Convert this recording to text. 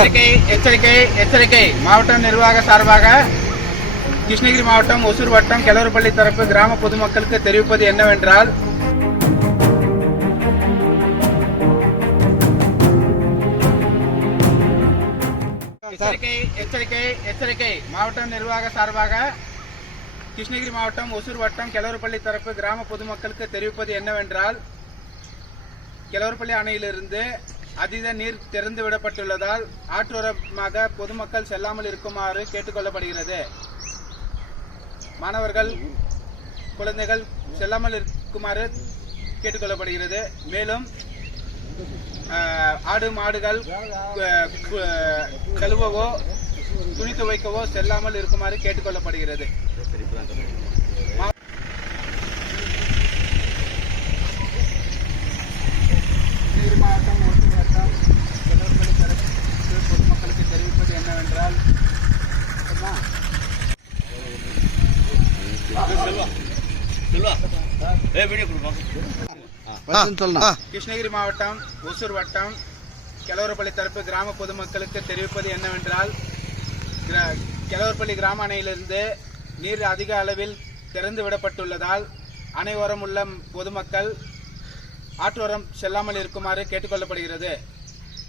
எச்சரிக்கை மாவட்ட நிர்வாக சார்பாக கிருஷ்ணகிரி மாவட்டம் ஒசூர் வட்டம் கெலவரப்பள்ளி தரப்பு கிராம பொதுமக்களுக்கு தெரிவிப்பது என்னவென்றால், எச்சரிக்கை மாவட்ட நிர்வாக சார்பாக கிருஷ்ணகிரி மாவட்டம் ஒசூர் வட்டம் கெலவரப்பள்ளி தரப்பு கிராம பொதுமக்களுக்கு தெரிவிப்பது என்னவென்றால், கெலவரப்பள்ளி அணையிலிருந்து அதீத நீர் திறந்து விடப்பட்டுள்ளதால் ஆற்றோரமாக பொதுமக்கள் செல்லாமல் இருக்குமாறு கேட்டுக்கொள்ளப்படுகிறது. மாணவர்கள், குழந்தைகள் செல்லாமல் இருக்குமாறு கேட்டுக்கொள்ளப்படுகிறது. மேலும் ஆடு மாடுகள் கழுவவோ துணி துவைக்கவோ செல்லாமல் இருக்குமாறு கேட்டுக்கொள்ளப்படுகிறது. மாவட்டம் ஒசூர் வட்டம் கெலவரப்பள்ளி தரப்பு பொதுமக்களுக்கு தெரிவிப்பது என்னவென்றால், கிருஷ்ணகிரி மாவட்டம் ஒசூர் வட்டம் கெலவரப்பள்ளி தரப்பு கிராம பொதுமக்களுக்கு தெரிவிப்பது என்னவென்றால், கெலவரப்பள்ளி கிராம அணையிலிருந்து நீர் அதிக அளவில் திறந்து விடப்பட்டுள்ளதால் அணையோரம் உள்ள பொதுமக்கள் ஆற்றோரம் செல்லாமல் இருக்குமாறு கேட்டுக்கொள்ளப்படுகிறது.